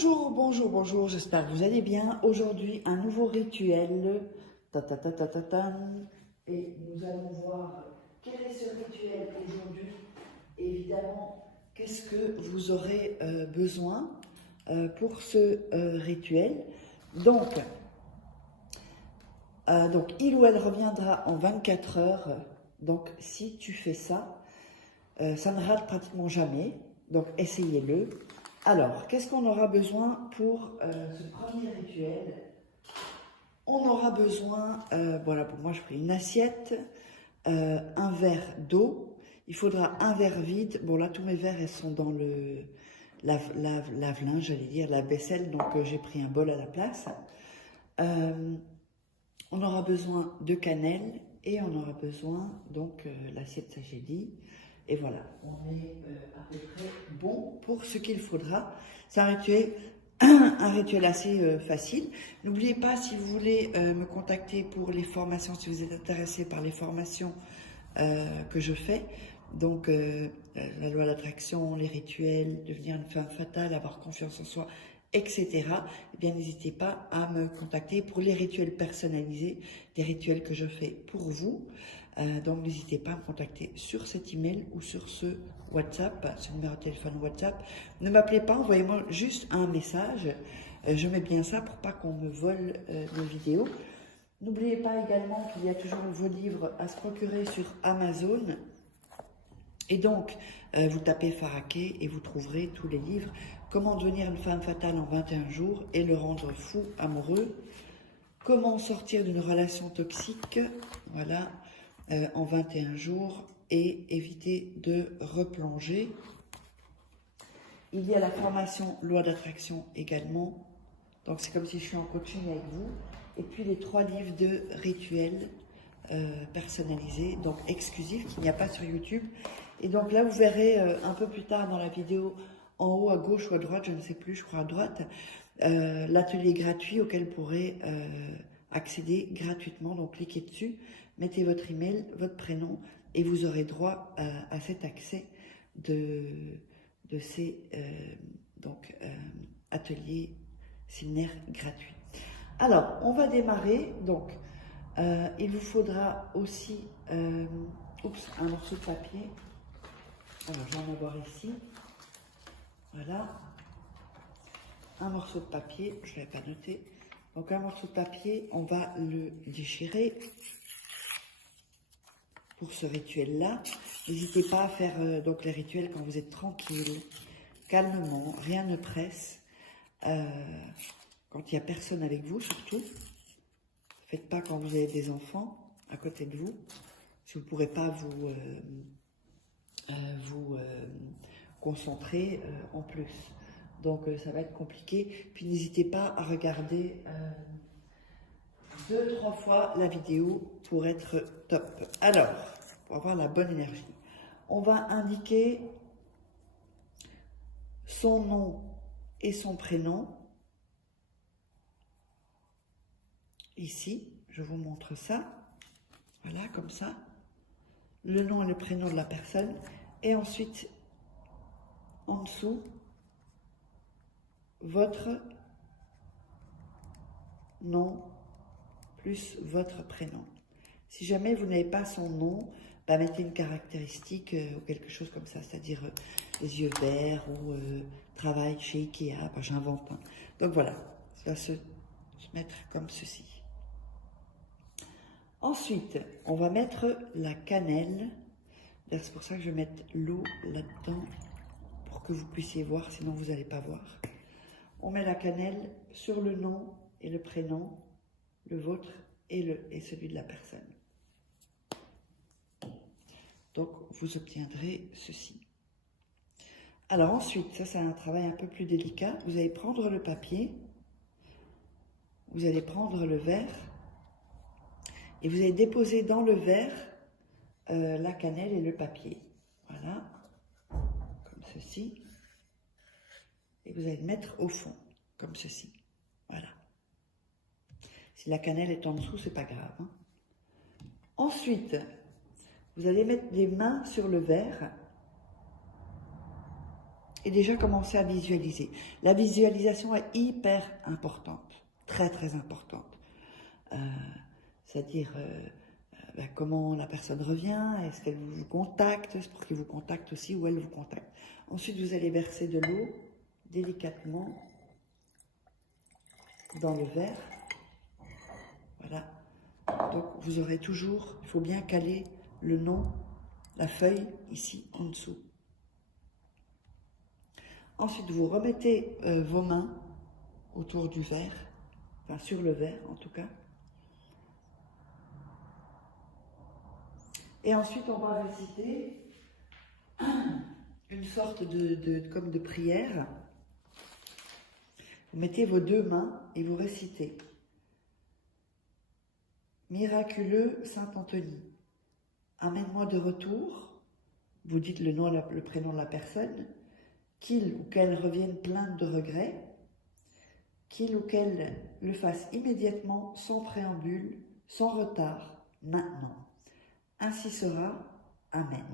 Bonjour, bonjour, bonjour, j'espère que vous allez bien. Aujourd'hui, un nouveau rituel. Ta, ta, ta, ta, ta, ta. Et nous allons voir quel est ce rituel aujourd'hui. Évidemment, qu'est-ce que vous aurez besoin pour ce rituel. Donc, il ou elle reviendra en 24 heures. Donc, si tu fais ça, ça ne rate pratiquement jamais. Donc, essayez-le. Alors, qu'est-ce qu'on aura besoin pour ce premier rituel? On aura besoin, voilà, pour moi, je pris une assiette, un verre d'eau. Il faudra un verre vide. Bon, là, tous mes verres, elles sont dans le lave-linge, j'allais dire, la vaisselle. Donc, j'ai pris un bol à la place. On aura besoin de cannelle et on aura besoin, donc, l'assiette, ça j'ai dit. Et voilà, on est à peu près bon pour ce qu'il faudra. C'est un rituel assez facile. N'oubliez pas, si vous voulez me contacter pour les formations, si vous êtes intéressé par les formations que je fais, donc la loi d'attraction, les rituels, devenir une femme fatale, avoir confiance en soi, etc. Eh bien, n'hésitez pas à me contacter pour les rituels personnalisés, des rituels que je fais pour vous. Donc, n'hésitez pas à me contacter sur cet email ou sur ce WhatsApp, ce numéro de téléphone WhatsApp. Ne m'appelez pas, envoyez-moi juste un message. Je mets bien ça pour pas qu'on me vole mes vidéos. N'oubliez pas également qu'il y a toujours vos livres à se procurer sur Amazon. Et donc, vous tapez Faraké et vous trouverez tous les livres. Comment devenir une femme fatale en 21 jours et le rendre fou amoureux. Comment sortir d'une relation toxique, voilà, en 21 jours et éviter de replonger. Il y a la formation loi d'attraction également. Donc, c'est comme si je suis en coaching avec vous. Et puis, les 3 livres de rituels personnalisés, donc exclusifs, qu'il n'y a pas sur YouTube. Et donc là, vous verrez un peu plus tard dans la vidéo, en haut à gauche ou à droite, je ne sais plus, je crois à droite, l'atelier gratuit auquel vous pourrez accéder gratuitement. Donc, cliquez dessus, mettez votre email, votre prénom, et vous aurez droit à cet accès de ces ateliers séminaires gratuits. Alors, on va démarrer. Donc, il vous faudra aussi un morceau de papier. Alors, je vais en avoir ici. Voilà. Un morceau de papier, je ne l'avais pas noté. Donc, un morceau de papier, on va le déchirer pour ce rituel-là. N'hésitez pas à faire donc les rituels quand vous êtes tranquille, calmement, rien ne presse. Quand il n'y a personne avec vous, surtout. Faites pas quand vous avez des enfants à côté de vous, si vous ne pourrez pas vous concentrer en plus. Donc, ça va être compliqué. Puis, n'hésitez pas à regarder 2-3 fois la vidéo pour être top. Alors, pour avoir la bonne énergie, on va indiquer son nom et son prénom. Ici, je vous montre ça. Voilà, comme ça. Le nom et le prénom de la personne. Et ensuite, en dessous, votre nom plus votre prénom. Si jamais vous n'avez pas son nom, bah mettez une caractéristique ou quelque chose comme ça, c'est-à-dire les yeux verts ou travail chez Ikea, bah, j'invente. Hein. Donc voilà, ça va se mettre comme ceci. Ensuite, on va mettre la cannelle. C'est pour ça que je vais mettre l'eau là-dedans pour que vous puissiez voir, sinon vous n'allez pas voir. On met la cannelle sur le nom et le prénom, le vôtre et celui de la personne. Donc, vous obtiendrez ceci. Alors ensuite, ça c'est un travail un peu plus délicat. Vous allez prendre le papier, vous allez prendre le verre et vous allez déposer dans le verre la cannelle et le papier. Voilà, comme ceci. Et vous allez le mettre au fond, comme ceci. Voilà. Si la cannelle est en dessous, c'est pas grave. Hein. Ensuite, vous allez mettre les mains sur le verre et déjà commencer à visualiser. La visualisation est hyper importante, très très importante. C'est-à-dire comment la personne revient, est-ce qu'elle vous contacte, c'est pour qu'il vous contacte aussi ou elle vous contacte. Ensuite, vous allez verser de l'eau délicatement dans le verre. Voilà. Donc, vous aurez toujours, il faut bien caler le nom, la feuille ici en dessous. Ensuite, vous remettez vos mains autour du verre, enfin sur le verre en tout cas. Et ensuite, on va réciter une sorte comme de prière. Vous mettez vos deux mains et vous récitez. Miraculeux Saint-Anthony, amène-moi de retour. Vous dites le nom, le prénom de la personne. Qu'il ou qu'elle revienne plein de regrets. Qu'il ou qu'elle le fasse immédiatement, sans préambule, sans retard, maintenant. Ainsi sera. Amen.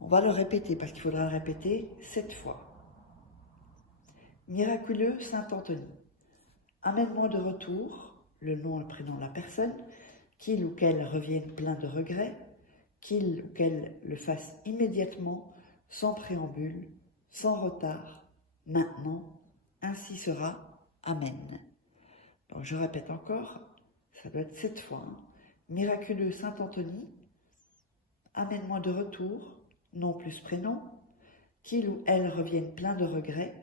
On va le répéter parce qu'il faudra le répéter 7 fois. Miraculeux Saint-Anthony, amène-moi de retour, le nom et le prénom de la personne, qu'il ou qu'elle revienne plein de regrets, qu'il ou qu'elle le fasse immédiatement, sans préambule, sans retard, maintenant, ainsi sera. Amen. Donc je répète encore, ça doit être 7 fois. Miraculeux Saint-Anthony, amène-moi de retour, nom plus prénom, qu'il ou elle revienne plein de regrets,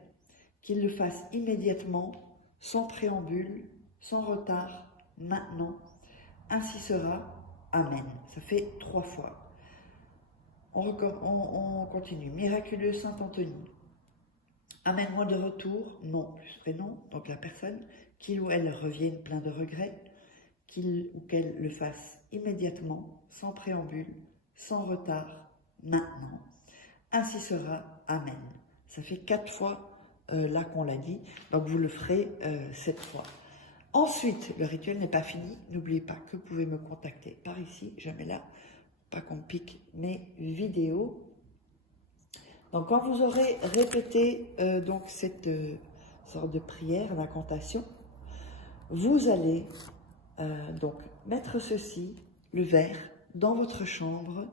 qu'il le fasse immédiatement, sans préambule, sans retard, maintenant, ainsi sera. Amen. Ça fait 3 fois. On continue. Miraculeux Saint-Anthony, amène-moi de retour, nom plus prénom, donc la personne, qu'il ou elle revienne plein de regrets, qu'il ou qu'elle le fasse immédiatement, sans préambule, sans retard, maintenant. Ainsi sera. Amen. Ça fait 4 fois là qu'on l'a dit, donc vous le ferez 7 fois. Ensuite, le rituel n'est pas fini. N'oubliez pas que vous pouvez me contacter par ici, jamais là, pas qu'on pique mes vidéos. Donc quand vous aurez répété donc cette sorte de prière, d'incantation, vous allez donc mettre ceci, le verre, dans votre chambre,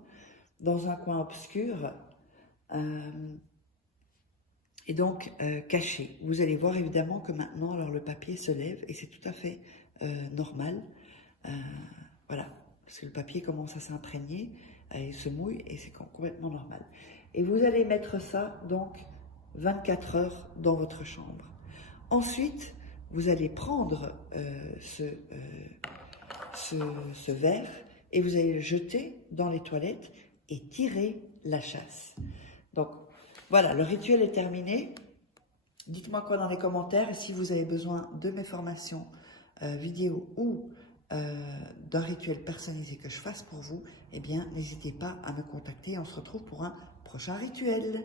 dans un coin obscur, et donc caché. Vous allez voir évidemment que maintenant, alors le papier se lève, et c'est tout à fait normal. Voilà, parce que le papier commence à s'imprégner, il se mouille, et c'est complètement normal. Et vous allez mettre ça, donc, 24 heures dans votre chambre. Ensuite, vous allez prendre ce verre et vous allez le jeter dans les toilettes et tirer la chasse. Donc, voilà, le rituel est terminé. Dites-moi quoi dans les commentaires. Et si vous avez besoin de mes formations vidéo ou d'un rituel personnalisé que je fasse pour vous, eh bien, n'hésitez pas à me contacter. On se retrouve pour un prochain rituel.